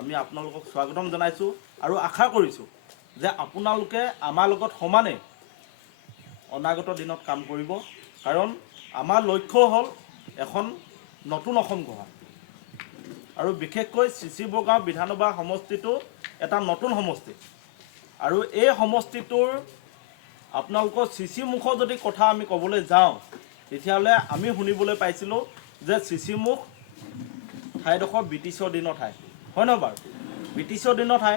আমি আপোনালোকক স্বাগতম জনাইছোঁ আৰু আশা কৰিছোঁ যে আপোনালোকে আমাৰ লগত সমানে অনাগত দিনত কাম কৰিব। কাৰণ আমাৰ লক্ষ্য হ'ল এখন নতুন অসম গঢ়া আৰু বিশেষকৈ চিচি বৰগাঁও বিধানসভা সমষ্টিটো এটা নতুন সমষ্টি আৰু এই সমষ্টিটোৰ আপোনালোকৰ চিচি মুখৰ যদি কথা আমি ক'বলৈ যাওঁ তেতিয়াহ'লে আমি শুনিবলৈ পাইছিলোঁ যে চিচি মুখ ঠাইডোখৰ ব্ৰিটিছৰ দিনৰ ঠাই হয় নহয় বাৰু? ব্ৰিটিছৰ দিনৰ ঠাই,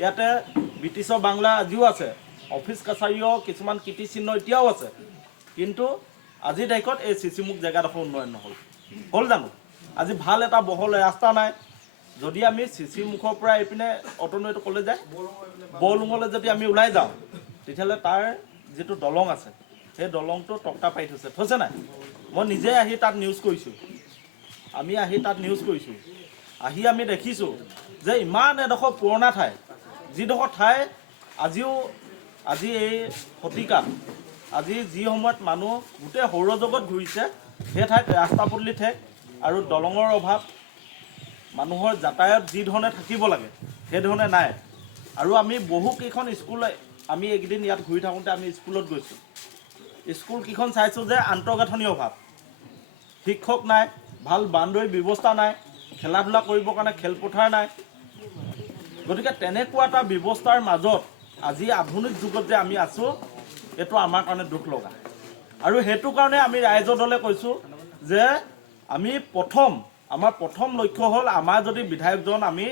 ইয়াতে ব্ৰিটিছৰ বাংলা আজিও আছে, অফিচ কাছাৰীও কিছুমান কীৰ্তিচিহ্ন এতিয়াও আছে, কিন্তু আজিৰ তাৰিখত এই চিচিমুখ জেগাডোখৰ উন্নয়ন নহ'ল। হ'ল জানো? আজি ভাল এটা বহল ৰাস্তা নাই। যদি আমি চিচিমুখৰ পৰা এইপিনে অটনৈটো ক'লে যায় বৰলুঙলৈ যদি আমি ওলাই যাওঁ তেতিয়াহ'লে তাৰ যিটো দলং আছে সেই দলংটো তক্তা পাৰি থৈছে নাই? মই নিজে আহি তাত নিউজ কৰিছোঁ, আহি আমি দেখিছোঁ যে ইমান এডোখৰ পুৰণা ঠাই, যিডোখৰ ঠাই আজি এই শতিকাত আজি যি সময়ত মানুহ গোটেই সৌৰজগত ঘূৰিছে সেই ঠাইত ৰাস্তা পদূলি ঠেক আৰু দলঙৰ অভাৱ, মানুহৰ যাতায়াত যি ধৰণে থাকিব লাগে সেইধৰণে নাই। আৰু আমি বহুকেইখন স্কুল আমি এইকেইদিন ইয়াত ঘূৰি থাকোঁতে আমি স্কুলত গৈছোঁ, স্কুলকেইখন চাইছোঁ যে আন্তঃগাঁথনিৰ অভাৱ, শিক্ষক নাই, ভাল বাউণ্ডেৰী ব্যৱস্থা নাই, খেলা ধূলা কৰিবৰ কাৰণে খেলপথাৰ নাই। গতিকে তেনেকুৱা এটা ব্যৱস্থাৰ মাজত আজি আধুনিক যুগত যে আমি আছোঁ এইটো আমাৰ কাৰণে দুখ লগা। আৰু সেইটো কাৰণে আমি ৰাইজৰ দলে কৈছোঁ যে আমাৰ প্ৰথম লক্ষ্য হ'ল আমাৰ যদি বিধায়কজন আমি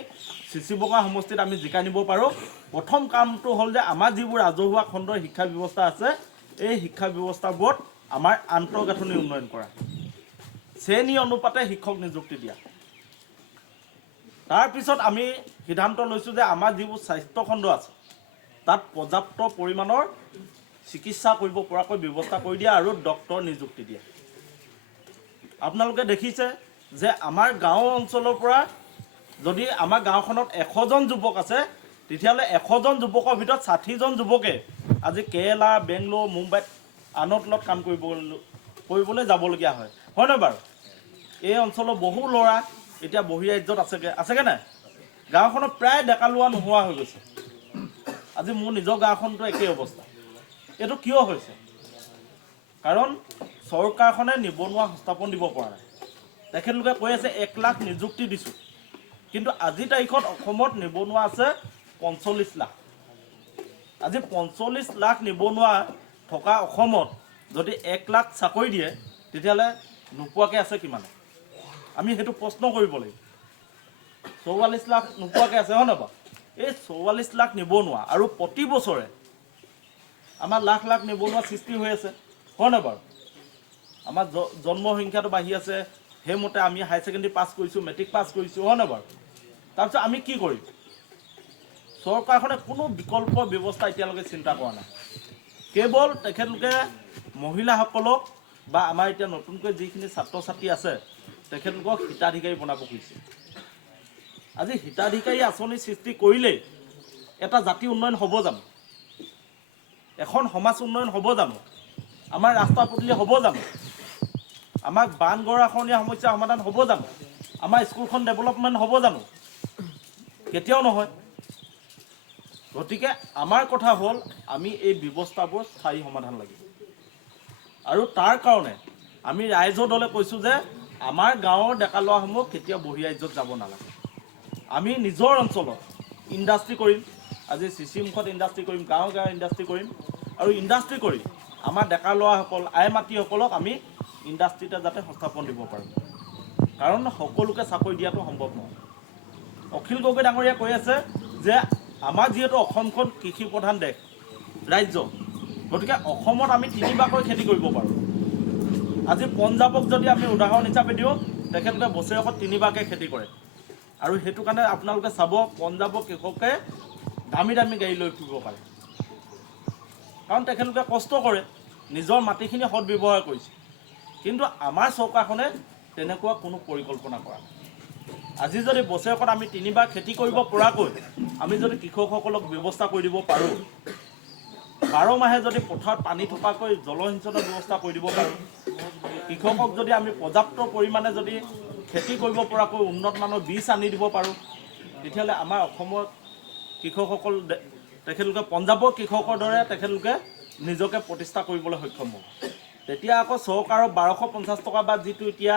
চিচি বৰগাঁও সমষ্টিত আমি জিকাই নিব পাৰোঁ, প্ৰথম কামটো হ'ল যে আমাৰ যিবোৰ ৰাজহুৱা খণ্ডৰ শিক্ষা ব্যৱস্থা আছে এই শিক্ষা ব্যৱস্থাবোৰত আমাৰ আন্তঃগাঁথনি উন্নয়ন কৰা, শ্ৰেণী অনুপাতে শিক্ষক নিযুক্তি দিয়া। তাৰপিছত আমি সিদ্ধান্ত লৈছোঁ যে আমাৰ যিবোৰ স্বাস্থ্যখণ্ড আছে তাত পৰ্যাপ্ত পৰিমাণৰ চিকিৎসা কৰিব পৰাকৈ ব্যৱস্থা কৰি দিয়া আৰু ডক্তৰ নিযুক্তি দিয়া। আপোনালোকে দেখিছে যে আমাৰ গাঁও অঞ্চলৰ পৰা যদি আমাৰ গাঁওখনত 100জন যুৱক আছে তেতিয়াহ'লে 100জন যুৱকৰ ভিতৰত 60জন যুৱকে আজি কেৰেলা, বেংগলোৰ, মুম্বাইত আনতলত কাম কৰিবলৈ যাবলগীয়া হয় নহয় বাৰু? এই অঞ্চলৰ বহু ল'ৰা এতিয়া বহিৰাজ্যত আছেগৈ নাই? গাঁওখনত প্ৰায় ডেকা লোৱা নোহোৱা হৈ গৈছে। আজি মোৰ নিজৰ গাঁওখনতো একেই অৱস্থা। এইটো কিয় হৈছে? কাৰণ চৰকাৰখনে নিবনুৱা সংস্থাপন দিব পৰা নাই। তেখেতলোকে কৈ আছে 1 লাখ নিযুক্তি দিছোঁ, কিন্তু আজিৰ তাৰিখত অসমত নিবনুৱা আছে 45 লাখ। আজি 45 লাখ নিবনুৱা থকা অসমত যদি 1 লাখ চাকৰি দিয়ে তেতিয়াহ'লে নোপোৱাকৈ আছে কিমান? আমি সেইটো প্ৰশ্ন কৰিব লাগিব। 44 লাখ নোপোৱাকৈ আছে হয় নহয় বাৰু? এই 44 লাখ নিবনুৱা আৰু প্ৰতি বছৰে আমাৰ লাখ লাখ নিবনুৱা সৃষ্টি হৈ আছে হয় নহয় বাৰু? আমাৰ জন্ম সংখ্যাটো বাঢ়ি আছে, সেইমতে আমি হায়াৰ ছেকেণ্ডেৰী পাছ কৰিছোঁ, মেট্ৰিক পাছ কৰিছোঁ হয় নহয় বাৰু? তাৰপিছত আমি কি কৰিম? চৰকাৰখনে কোনো বিকল্প ব্যৱস্থা এতিয়ালৈকে চিন্তা কৰা নাই। কেৱল তেখেতলোকে মহিলাসকলক বা আমাৰ এতিয়া নতুনকৈ যিখিনি ছাত্ৰ ছাত্ৰী আছে তেখেতলোকক হিতাধিকাৰী বনাব খুজিছে। আজি হিতাধিকাৰী আঁচনি সৃষ্টি কৰিলেই এটা জাতি উন্নয়ন হ'ব জানো? এখন সমাজ উন্নয়ন হ'ব জানো? আমাৰ ৰাস্তা পদূলি হ'ব জানো? আমাৰ বান গৰাখহনীয়া সমস্যা সমাধান হ'ব জানো? আমাৰ স্কুলখন ডেভেলপমেণ্ট হ'ব জানো? কেতিয়াও নহয়। গতিকে আমাৰ কথা হ'ল আমি এই ব্যৱস্থাবোৰ স্থায়ী সমাধান লাগিব আৰু তাৰ কাৰণে আমি ৰাইজৰ দলে কৈছোঁ যে আমাৰ গাঁৱৰ ডেকা ল'ৰাসমূহ কেতিয়াও বহিৰাজ্যত যাব নালাগে। আমি নিজৰ অঞ্চলত ইণ্ডাষ্ট্ৰি কৰিম, আজি চিচিমুখত ইণ্ডাষ্ট্ৰি কৰিম, গাঁৱে গাঁৱে ইণ্ডাষ্ট্ৰি কৰিম আৰু ইণ্ডাষ্ট্ৰি কৰি আমাৰ ডেকা ল'ৰাসকল আই মাতৃসকলক আমি ইণ্ডাষ্ট্ৰিতে যাতে সংস্থাপন দিব পাৰোঁ। কাৰণ সকলোকে চাকৰি দিয়াটো সম্ভৱ নহয়। অখিল গগৈ ডাঙৰীয়াই কৈ আছে যে আমাৰ যিহেতু অসমখন কৃষি প্ৰধান দেশ ৰাজ্য, গতিকে অসমত আমি 3বাৰকৈ খেতি কৰিব পাৰোঁ। আজি পঞ্জাৱক যদি আমি উদাহৰণ হিচাপে দিওঁ তেখেতলোকে বছৰেকত 3বাৰকৈ খেতি কৰে আৰু সেইটো কাৰণে আপোনালোকে চাব পঞ্জাৱৰ কৃষকে দামী দামী গাড়ী লৈ ফুৰিব পাৰে, কাৰণ তেখেতলোকে কষ্ট কৰে, নিজৰ মাটিখিনি সৎ ব্যৱহাৰ কৰিছে। কিন্তু আমাৰ চৰকাৰখনে তেনেকুৱা কোনো পৰিকল্পনা কৰা নাই। আজি যদি বছৰেকত আমি 3বাৰ খেতি কৰিব পৰাকৈ আমি যদি কৃষকসকলক ব্যৱস্থা কৰি দিব পাৰোঁ, 12 মাহে যদি পথাৰত পানী থকাকৈ জলসিঞ্চনৰ ব্যৱস্থা কৰি দিব পাৰোঁ, কৃষকক যদি আমি পৰ্যাপ্ত পৰিমাণে যদি খেতি কৰিব পৰাকৈ উন্নত মানৰ বীজ আনি দিব পাৰোঁ, তেতিয়াহ'লে আমাৰ অসমৰ কৃষকসকল তেখেতলোকে পঞ্জাৱৰ কৃষকৰ দৰে তেখেতলোকে নিজকে প্ৰতিষ্ঠা কৰিবলৈ সক্ষম হ'ব। তেতিয়া আকৌ চৰকাৰৰ 1250 টকা বা যিটো এতিয়া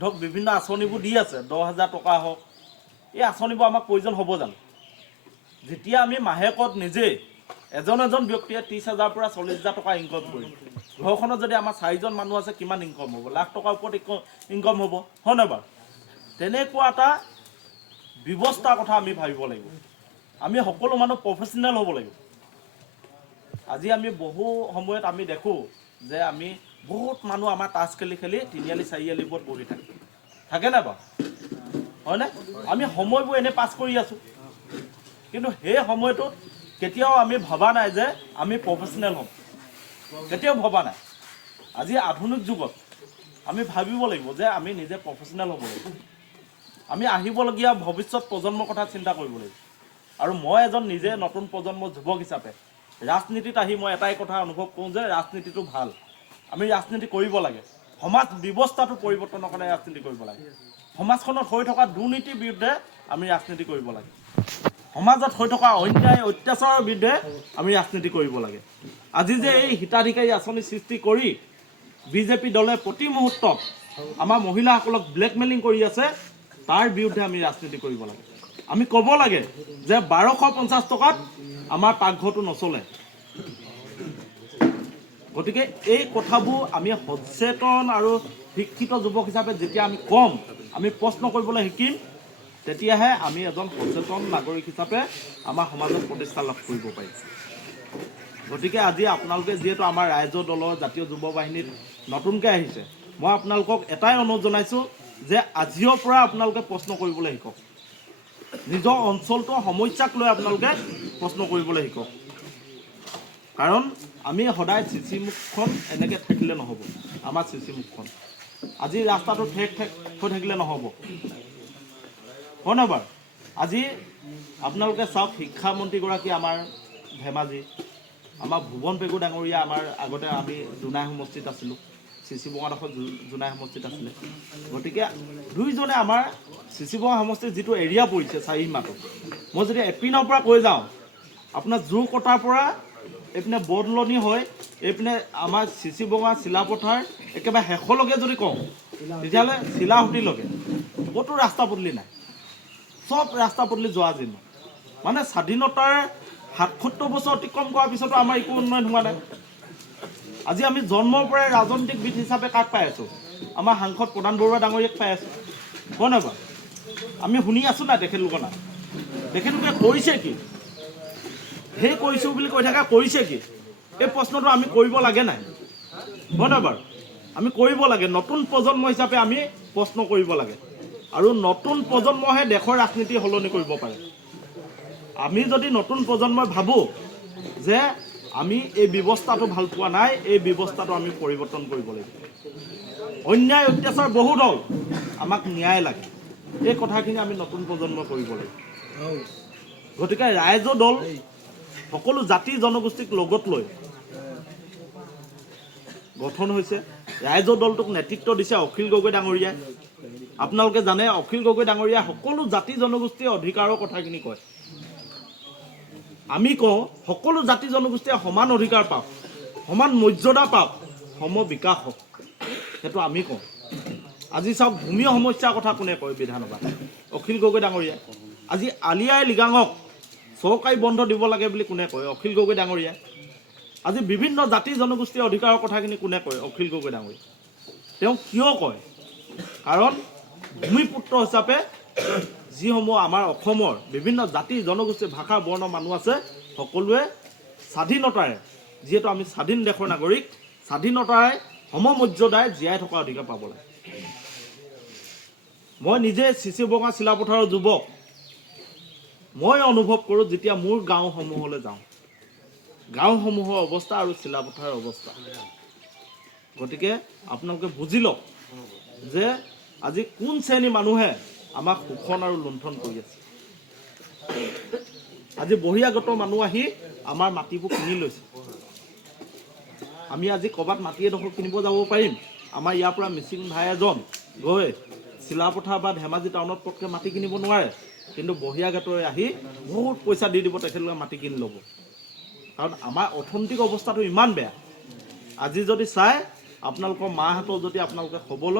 ধৰক বিভিন্ন আঁচনিবোৰ দি আছে 10,000 টকা হওক, এই আঁচনিবোৰ আমাক প্ৰয়োজন হ'ব জানো? যেতিয়া আমি মাহেকত নিজেই এজন ব্যক্তিয়ে 30,000 পৰা 40,000 টকা ইনকম কৰিম, ঘৰখনত যদি আমাৰ 4জন মানুহ আছে কিমান ইনকম হ'ব? লাখ টকাৰ ওপৰত ইনকম হ'ব, হয় নহয় বাৰু? তেনেকুৱা এটা ব্যৱস্থাৰ কথা আমি ভাবিব লাগিব। আমি সকলো মানুহ প্ৰফেচনেল হ'ব লাগিব। আজি আমি বহু সময়ত আমি দেখোঁ যে আমি বহুত মানুহ আমাৰ তাচ খেলি তিনিআলি চাৰিআলিবোৰত বহি থাকে নাই বাৰু? হয়নে? আমি সময়বোৰ এনেই পাছ কৰি আছোঁ, কিন্তু সেই সময়টোত কেতিয়াও আমি ভবা নাই যে আমি প্ৰফেচনেল হ'ম, কেতিয়াও ভবা নাই। আজি আধুনিক যুগত আমি ভাবিব লাগিব যে আমি নিজে প্ৰফেচনেল হ'ব লাগিব। আমি আহিবলগীয়া ভৱিষ্যত প্ৰজন্মৰ কথা চিন্তা কৰিব লাগিব। আৰু মই এজন নিজে নতুন প্ৰজন্মৰ যুৱক হিচাপে ৰাজনীতিত আহি মই এটাই কথা অনুভৱ কৰোঁ যে ৰাজনীতিটো ভাল, আমি ৰাজনীতি কৰিব লাগে। সমাজ ব্যৱস্থাটো পৰিৱৰ্তনৰ কাৰণে ৰাজনীতি কৰিব লাগে। সমাজখনত হৈ থকা দুৰ্নীতিৰ বিৰুদ্ধে আমি ৰাজনীতি কৰিব লাগে। সমাজত হৈ থকা অন্যায় অত্যাচাৰৰ বিৰুদ্ধে আমি ৰাজনীতি কৰিব লাগে। আজি যে এই হিতাধিকাৰী আঁচনি সৃষ্টি কৰি বিজেপি দলে প্ৰতি মুহূৰ্তত আমাৰ মহিলাসকলক ব্লেকমেইলিং কৰি আছে, তাৰ বিৰুদ্ধে আমি ৰাজনীতি কৰিব লাগে। আমি ক'ব লাগে যে 1250 টকাত আমাৰ পাকঘৰটো নচলে। গতিকে এই কথাবোৰ আমি সচেতন আৰু শিক্ষিত যুৱক হিচাপে যেতিয়া আমি ক'ম, আমি প্ৰশ্ন কৰিবলৈ শিকিম, তেতিয়াহে আমি এজন সচেতন নাগৰিক হিচাপে আমাৰ সমাজত প্ৰতিষ্ঠা লাভ কৰিব পাৰিম। গতিকে আজি আপোনালোকে যিহেতু আমাৰ ৰাইজৰ দলৰ জাতীয় যুৱ বাহিনীত নতুনকৈ আহিছে, মই আপোনালোকক এটাই অনুৰোধ জনাইছোঁ যে আজিৰ পৰা আপোনালোকে প্ৰশ্ন কৰিবলৈ শিকক। নিজৰ অঞ্চলটোৰ সমস্যাক লৈ আপোনালোকে প্ৰশ্ন কৰিবলৈ শিকক। কাৰণ আমি সদায় চিচি মুখখন এনেকৈ থাকিলে নহ'ব। আমাৰ চিচি মুখখন আজি ৰাস্তাটো ঠেক হৈ থাকিলে নহ'ব, হয় নহয় বাৰু? আজি আপোনালোকে চাওক, শিক্ষামন্ত্ৰীগৰাকী আমাৰ ধেমাজি, আমাৰ ভুৱন পেগু ডাঙৰীয়া আমাৰ আগতে আমি জোনাই সমষ্টিত আছিলোঁ, চিচি বঙাডোখৰ জোনাই সমষ্টিত আছিলে। গতিকে দুইজনে আমাৰ চিচি বঙা সমষ্টিৰ যিটো এৰিয়া পৰিছে চাৰিসীমাটো, মই যদি এপিনৰ পৰা কৈ যাওঁ, আপোনাৰ জোৰ কটাৰ পৰা এইপিনে বদলনি হয় এইপিনে আমাৰ চিচি বঙা চিলাপথাৰ একেবাৰে শেষলৈকে যদি কওঁ, তেতিয়াহ'লে চিলাহুটিলৈকে ক'তো ৰাস্তা পদূলি নাই। চব ৰাস্তা পদূলি যোৱা যেন। মানে স্বাধীনতাৰ ৭৭ বছৰ অতিক্ৰম কৰাৰ পিছতো আমাৰ একো উন্নয়ন হোৱা নাই। আজি আমি জন্মৰ পৰাই ৰাজনৈতিকবিদ হিচাপে কাক পাই আছোঁ? আমাৰ সাংসদ প্ৰধান বৰুৱা ডাঙৰীয়াক পাই আছোঁ, হয় নহয় বাৰু? আমি শুনি আছোঁ নাই তেখেতলোকৰ নাম? তেখেতলোকে কৰিছে কি? সেই কৰিছোঁ বুলি কৈ থাকে, কৰিছে কি? এই প্ৰশ্নটো আমি কৰিব লাগে নাই, হয় নহয় বাৰু? আমি কৰিব লাগে। নতুন প্ৰজন্ম হিচাপে আমি প্ৰশ্ন কৰিব লাগে। আৰু নতুন প্ৰজন্মহে দেশৰ ৰাজনীতি সলনি কৰিব পাৰে। আমি যদি নতুন প্ৰজন্মই ভাবোঁ যে আমি এই ব্যৱস্থাটো ভাল পোৱা নাই, এই ব্যৱস্থাটো আমি পৰিৱৰ্তন কৰিব লাগিব। অন্যায় অত্যাচাৰ বহুত হ'ল, আমাক ন্যায় লাগে, এই কথাখিনি আমি নতুন প্ৰজন্মই কৰিব লাগিব। গতিকে ৰাইজৰ দল সকলো জাতি জনগোষ্ঠীক লগত লৈ গঠন হৈছে। ৰাইজৰ দলটোক নেতৃত্ব দিছে অখিল গগৈ ডাঙৰীয়াই। আপোনালোকে জানে অখিল গগৈ ডাঙৰীয়াই সকলো জাতি জনগোষ্ঠীৰ অধিকাৰৰ কথাখিনি কয়। আমি কওঁ সকলো জাতি জনগোষ্ঠীয়ে সমান অধিকাৰ পাওক, সমান মৰ্যাদা পাওক, সম বিকাশ হওক, সেইটো আমি কওঁ। আজি চাওক, ভূমি সমস্যাৰ কথা কোনে কয় বিধানসভাত? অখিল গগৈ ডাঙৰীয়াই। আজি আলি আই লৃগাঙক চৰকাৰী বন্ধ দিব লাগে বুলি কোনে কয়? অখিল গগৈ ডাঙৰীয়াই। আজি বিভিন্ন জাতি জনগোষ্ঠীৰ অধিকাৰৰ কথাখিনি কোনে কয়? অখিল গগৈ ডাঙৰীয়া। তেওঁ কিয় কয়? কাৰণ ভূমিপুত্ৰ হিচাপে যিসমূহ আমাৰ অসমৰ বিভিন্ন জাতি জনগোষ্ঠী ভাষা বৰ্ণৰ মানুহ আছে, সকলোৱে স্বাধীনতাৰে, যিহেতু আমি স্বাধীন দেশৰ নাগৰিক, স্বাধীনতাৰে সমমৰ্যাদাৰে জীয়াই থকা অধিকাৰ পাব লাগে। মই নিজে চিচি বঙা চিলাপথাৰৰ যুৱক। মই অনুভৱ কৰোঁ যেতিয়া মোৰ গাঁওসমূহলৈ যাওঁ, গাঁওসমূহৰ অৱস্থা আৰু চিলাপথাৰৰ অৱস্থা। গতিকে আপোনালোকে বুজি লওক যে আজি কোন শ্ৰেণীৰ মানুহে আমাক শোষণ আৰু লুণ্ঠন কৰি আছে। আজি বহিৰাগত মানুহ আহি আমাৰ মাটিবোৰ কিনি লৈছে। আমি আজি ক'ৰবাত মাটি এডোখৰ কিনিব যাব পাৰিম, আমাৰ ইয়াৰ পৰা মিচিং ভাই এজন গৈ চিলাপথাৰ বা ধেমাজি টাউনত পটকৈ মাটি কিনিব নোৱাৰে। কিন্তু বহিৰাগতই আহি বহুত পইচা দি দিব, তেখেতলোকে মাটি কিনি ল'ব। কাৰণ আমাৰ অৰ্থনৈতিক অৱস্থাটো ইমান বেয়া। আজি যদি চাই আপোনালোকৰ মাহঁতৰ যদি আপোনালোকে খবৰ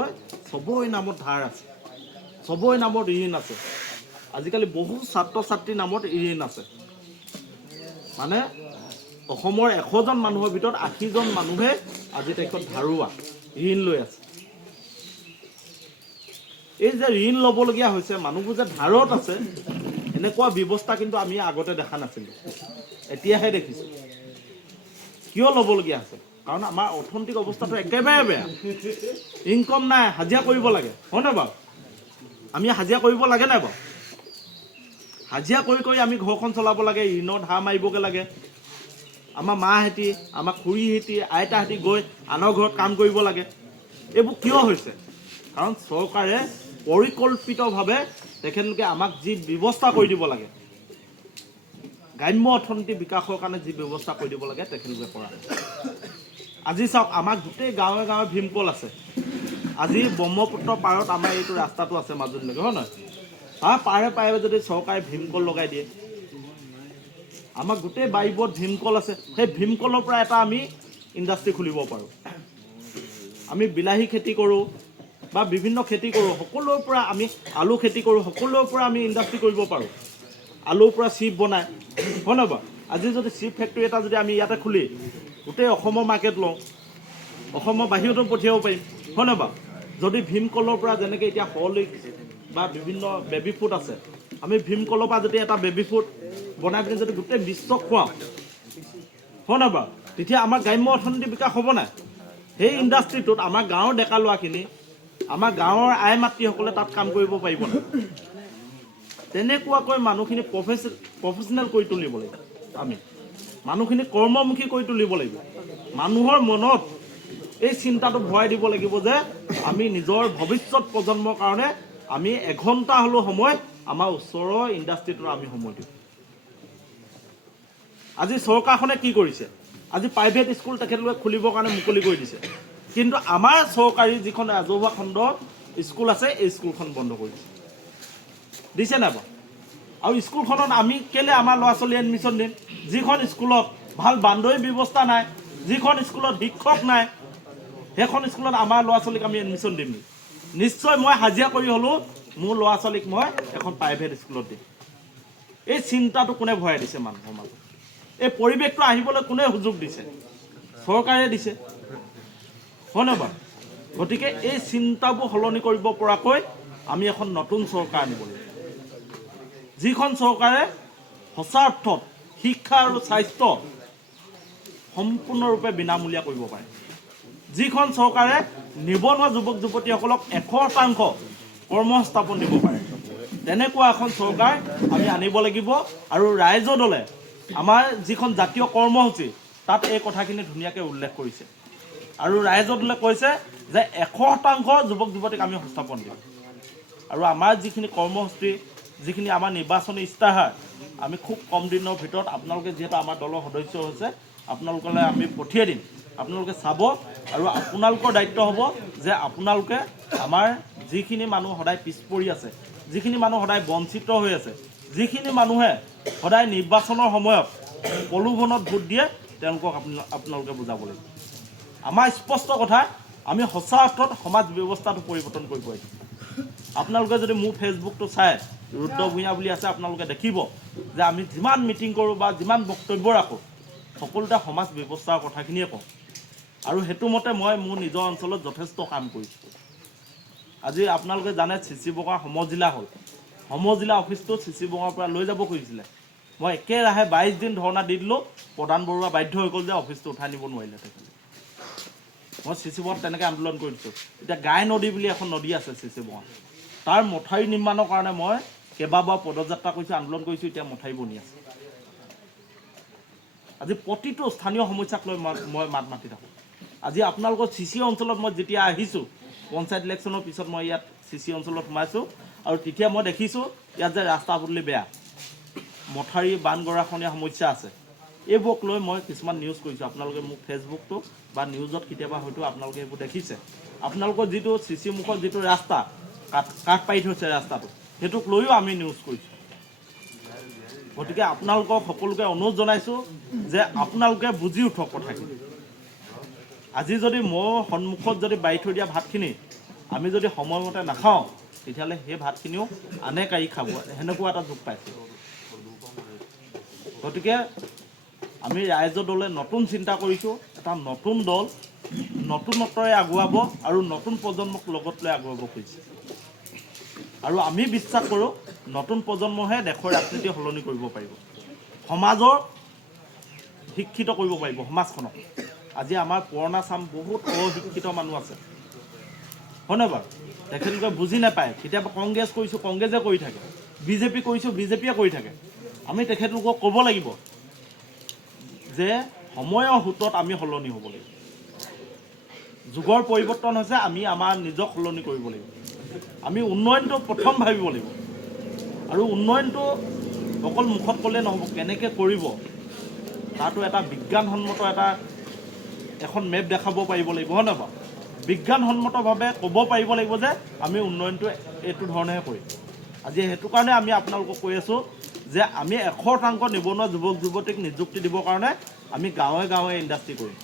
চবৰে নামত ধাৰ আছে, চবৰে নামত ঋণ আছে। আজিকালি বহু ছাত্ৰ ছাত্ৰীৰ নামত ঋণ আছে। মানে অসমৰ 100জন মানুহৰ ভিতৰত 80জন মানুহে আজি তেখেত ধাৰুৱা, ঋণ লৈ আছে। এই যে ঋণ ল'বলগীয়া হৈছে, মানুহবোৰ যে ধাৰত আছে, এনেকুৱা ব্যৱস্থা কিন্তু আমি আগতে দেখা নাছিলোঁ, এতিয়াহে দেখিছোঁ। কিয় ল'বলগীয়া হৈছে? কাৰণ আমাৰ অৰ্থনৈতিক অৱস্থাটো একেবাৰে বেয়া। ইনকম নাই, হাজিৰা কৰিব লাগে, হয় নহয় বাৰু? আমি হাজিৰা কৰিব লাগে নাই বাৰু? হাজিৰা কৰি আমি ঘৰখন চলাব লাগে, ঋণৰ ধাৰ মাৰিবগৈ লাগে। আমাৰ মাহেঁতি, আমাৰ খুৰীহেঁতি, আইতাহেঁতি গৈ আনৰ ঘৰত কাম কৰিব লাগে। এইবোৰ কিয় হৈছে? কাৰণ চৰকাৰে পৰিকল্পিতভাৱে তেখেতলোকে আমাক যি ব্যৱস্থা কৰি দিব লাগে, গ্ৰাম্য অৰ্থনীতি বিকাশৰ কাৰণে যি ব্যৱস্থা কৰি দিব লাগে, তেখেতলোকে কৰা নাই। আজি চাওক, আমাৰ গোটেই গাঁৱে গাঁৱে ভীমকল আছে। আজি ব্ৰহ্মপুত্ৰ পাৰত আমাৰ এইটো ৰাস্তাটো আছে মাজুলীলৈকে, হয় নহয়? তাৰ পাৰে পাৰে যদি চৰকাৰে ভীমকল লগাই দিয়ে, আমাৰ গোটেই বাৰীবোৰত ভীমকল আছে, সেই ভীমকলৰ পৰা এটা আমি ইণ্ডাষ্ট্ৰি খুলিব পাৰোঁ। আমি বিলাহী খেতি কৰোঁ বা বিভিন্ন খেতি কৰোঁ, সকলোৰ পৰা আমি আলু খেতি কৰোঁ, সকলোৰ পৰা আমি ইণ্ডাষ্ট্ৰি কৰিব পাৰোঁ। আলুৰ পৰা চিপ বনায়, হয় নহয় বাৰু? আজি যদি চিপ ফেক্টৰী এটা যদি আমি ইয়াতে খুলি গোটেই অসমৰ মাৰ্কেট লওঁ, অসমৰ বাহিৰতো পঠিয়াব পাৰিম, হয় নহয় বাৰু? যদি ভীমকলৰ পৰা যেনেকৈ এতিয়া হৰলিক্স বা বিভিন্ন বেবী ফুড আছে, আমি ভীমকলৰ পৰা যদি এটা বেবী ফুড বনাই পিনি যদি গোটেই বিশ্বক খুৱাওঁ, হয় নহয় বাৰু? তেতিয়া আমাৰ গ্ৰাম্য অৰ্থনীতি বিকাশ হ'ব নাই? সেই ইণ্ডাষ্ট্ৰিটোত আমাৰ গাঁৱৰ ডেকা ল'ৰাখিনি, আমাৰ গাঁৱৰ আই মাতৃসকলে তাত কাম কৰিব পাৰিব নাই? তেনেকুৱাকৈ মানুহখিনি প্ৰফেচনেল কৰি তুলিব লাগিব। আমি মানুহখিনি কৰ্মমুখী কৰি তুলিব লাগিব। মানুহৰ মনত এই চিন্তাটো ভৰাই দিব লাগিব যে আমি নিজৰ ভৱিষ্যত প্ৰজন্মৰ কাৰণে আমি এঘণ্টা হ'লেও সময় আমাৰ ওচৰৰ ইণ্ডাষ্ট্ৰিটোত আমি সময় দিওঁ। আজি চৰকাৰখনে কি কৰিছে? আজি প্ৰাইভেট স্কুল তেখেতলোকে খুলিবৰ কাৰণে মুকলি কৰি দিছে, কিন্তু আমাৰ চৰকাৰী যিখন ৰাজহুৱা খণ্ড স্কুল আছে, এই স্কুলখন বন্ধ কৰি দিছে নাই বাৰু? আৰু স্কুলখনত আমি কেলৈ আমাৰ ল'ৰা ছোৱালী এডমিশ্যন দিম? যিখন স্কুলত ভাল বান্ধৱী ব্যৱস্থা নাই, যিখন স্কুলত শিক্ষক নাই, সেইখন স্কুলত আমাৰ ল'ৰা ছোৱালীক আমি এডমিশ্যন দিম। নিশ্চয় মই হাজিৰা কৰি হ'লেও মোৰ ল'ৰা ছোৱালীক মই এখন প্ৰাইভেট স্কুলত দিম। এই চিন্তাটো কোনে ভৰাই দিছে মানুহৰ মাজত? এই পৰিৱেশটো আহিবলৈ কোনে সুযোগ দিছে? চৰকাৰে দিছে, হয় নহয় বাৰু? গতিকে এই চিন্তাবোৰ সলনি কৰিব পৰাকৈ আমি এখন নতুন চৰকাৰ আনিব লাগিব, যিখন চৰকাৰে সঁচা অৰ্থত শিক্ষা আৰু স্বাস্থ্য সম্পূৰ্ণৰূপে বিনামূলীয়া কৰিব পাৰে, যিখন চৰকাৰে নিবনুৱা যুৱক যুৱতীসকলক 100% কৰ্মসংস্থাপন দিব পাৰে। তেনেকুৱা এখন চৰকাৰ আমি আনিব লাগিব। আৰু ৰাইজৰ দলে আমাৰ যিখন জাতীয় কৰ্মসূচী, তাত এই কথাখিনি ধুনীয়াকৈ উল্লেখ কৰিছে। আৰু ৰাইজৰ দলে কৈছে যে 100% যুৱক যুৱতীক আমি সংস্থাপন দিম। আৰু আমাৰ যিখিনি কৰ্মসূচী, যিখিনি আমাৰ নিৰ্বাচনী ইস্তাহাৰ, আমি খুব কম দিনৰ ভিতৰত আপোনালোকে যিহেতু আমাৰ দলৰ সদস্য হৈছে, আপোনালোকলৈ আমি পঠিয়াই দিম। আপোনালোকে চাব আৰু আপোনালোকৰ দায়িত্ব হ'ব যে আপোনালোকে আমাৰ যিখিনি মানুহ সদায় পিছ পৰি আছে, যিখিনি মানুহ সদায় বঞ্চিত হৈ আছে, যিখিনি মানুহে সদায় নিৰ্বাচনৰ সময়ত প্ৰলোভনত ভোট দিয়ে, তেওঁলোকক আপোনালোকে বুজাব লাগিব। আমাৰ স্পষ্ট কথা, আমি সঁচা অৰ্থত সমাজ ব্যৱস্থাটো পৰিৱৰ্তন কৰিব পাৰিম। আপোনালোকে যদি মোৰ ফেচবুকটো চাই, ৰুদ্ৰ ভূঞা বুলি আছে, আপোনালোকে দেখিব যে আমি যিমান মিটিং কৰোঁ বা যিমান বক্তব্য ৰাখোঁ, সকলোতে সমাজ ব্যৱস্থাৰ কথাখিনিয়ে কওঁ। আৰু সেইটো মতে মই মোৰ নিজৰ অঞ্চলত যথেষ্ট কাম কৰিছোঁ। আজি আপোনালোকে জানে চিচি বগাৰ সমজিলা হ'ল, সমজিলা অফিচটো চিচি বগাৰ পৰা লৈ যাব খুজিছিলে। মই একেৰাহে 22 দিন ধৰ্ণা দি দিলোঁ, প্ৰধান বৰুৱা বাধ্য হৈ গ'ল যে অফিচটো উঠাই নিব নোৱাৰিলে তেখেতে। মই চিচি বগাত তেনেকৈ আন্দোলন কৰি দিছোঁ। এতিয়া গাই নদী বুলি এখন নদী আছে চিচি বগাত, তাৰ মথাউৰি নিৰ্মাণৰ কাৰণে মই কেইবাবাৰ পদযাত্ৰা কৰিছোঁ, আন্দোলন কৰিছোঁ, এতিয়া মথাউৰি বনি আছে। আজি প্ৰতিটো স্থানীয় সমস্যাক লৈ মই মাত মাতি থাকোঁ। আজি আপোনালোকৰ চিচি অঞ্চলত মই যেতিয়া আহিছোঁ, পঞ্চায়ত ইলেকশ্যনৰ পিছত মই ইয়াত চিচি অঞ্চলত সোমাইছোঁ, আৰু তেতিয়া মই দেখিছোঁ ইয়াত যে ৰাস্তা পদূলি বেয়া, মথাউৰি বান গৰাখহনীয়া সমস্যা আছে। এইবোৰক লৈ মই কিছুমান নিউজ কৰিছোঁ। আপোনালোকে মোক ফেচবুকটো বা নিউজত কেতিয়াবা হয়তো আপোনালোকে এইবোৰ দেখিছে। আপোনালোকৰ যিটো চিচি মুখৰ যিটো ৰাস্তা কাঠ পাৰি থৈছে ৰাস্তাটো, সেইটোক লৈও আমি নিউজ কৰিছোঁ। গতিকে আপোনালোকক সকলোকে অনুৰোধ জনাইছোঁ যে আপোনালোকে বুজি উঠক কথাখিনি। আজি যদি মোৰ সন্মুখত যদি বাঢ়ি থৈ দিয়া ভাতখিনি আমি যদি সময়মতে নাখাওঁ তেতিয়াহ'লে সেই ভাতখিনিও আনে কাঢ়ি খাব, সেনেকুৱা এটা যুগ পাইছে। গতিকে আমি ৰাইজৰ দলে নতুন চিন্তা কৰিছোঁ, এটা নতুন দল নতুনত্বৰে আগুৱাব আৰু নতুন প্ৰজন্মক লগত লৈ আগুৱাব খুজিছে। আৰু আমি বিশ্বাস কৰোঁ নতুন প্ৰজন্মহে দেশৰ ৰাজনীতি সলনি কৰিব পাৰিব, সমাজৰ শিক্ষিত কৰিব পাৰিব সমাজখনক। আজি আমাৰ পুৰণা চাম বহুত অশিক্ষিত মানুহ আছে, হয়নে বাৰু? তেখেতলোকে বুজি নাপায়। কেতিয়াবা কংগ্ৰেছ কৰিছোঁ কংগ্ৰেছে কৰি থাকে, বিজেপি কৰিছোঁ বিজেপিয়ে কৰি থাকে। আমি তেখেতলোকক ক'ব লাগিব যে সময়ৰ সোঁতত আমি সলনি হ'ব লাগিব। যুগৰ পৰিৱৰ্তন হৈছে, আমি আমাৰ নিজক সলনি কৰিব লাগিব। আমি উন্নয়নটো প্ৰথম ভাবিব লাগিব, আৰু উন্নয়নটো অকল মুখত ক'লে নহ'ব, কেনেকৈ কৰিব তাতো এটা বিজ্ঞানসন্মত এখন মেপ দেখাব পাৰিব লাগিব, হয় নহয় বাৰু? বিজ্ঞানসন্মতভাৱে ক'ব পাৰিব লাগিব যে আমি উন্নয়নটো এইটো ধৰণেহে কৰিম। আজি সেইটো কাৰণে আমি আপোনালোকক কৈ আছোঁ যে আমি 100% নিবনুৱা যুৱক যুৱতীক নিযুক্তি দিবৰ কাৰণে আমি গাঁৱে গাঁৱে ইণ্ডাষ্ট্ৰি কৰিম।